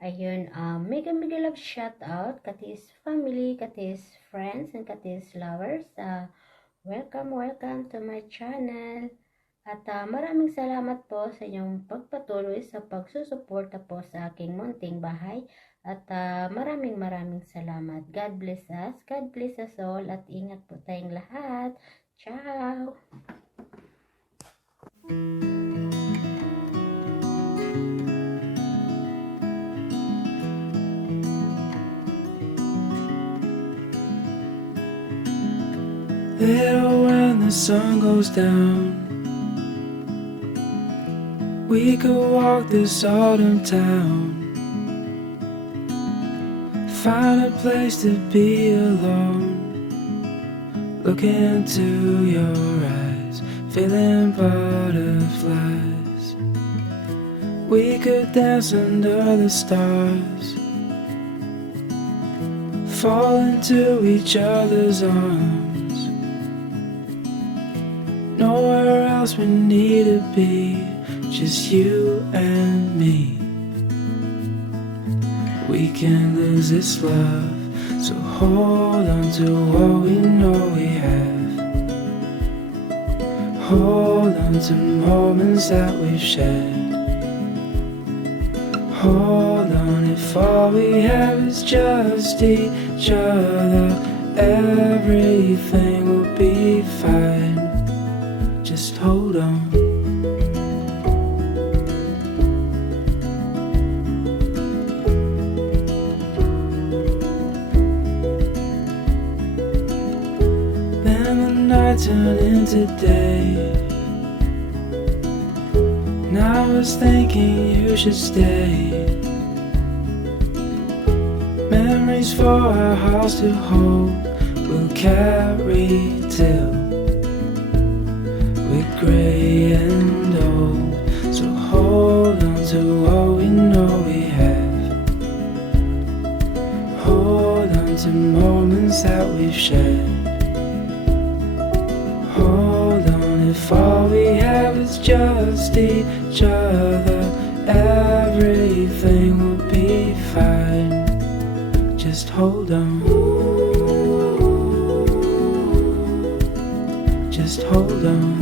Ayun, mega love shout out Katis family, Katis friends, and Katis lovers. Welcome to my channel. At maraming salamat po sa inyong pagpatuloy sa pagsusuporta po sa aking munting bahay. At maraming salamat. God bless us all, at ingat po tayong lahat. Ciao! Little when the sun goes down, we could walk this autumn town, find a place to be alone, look into your eyes, feeling butterflies. We could dance under the stars, fall into each other's arms. Nowhere else we need to be, just you and me. We can't lose this love, so hold on to what we know we have. Hold on to moments that we've shared. Hold on if all we have is just each other, everything will be fine. Just hold on. Then the night turned into day. Now I was thinking you should stay. Memories for our house to hold, we'll carry till we're gray and old. So hold on to what we know we have. Hold on to moments that we've shared. Hold on if all we have is just each other, everything will be fine. Just hold on. Just hold on.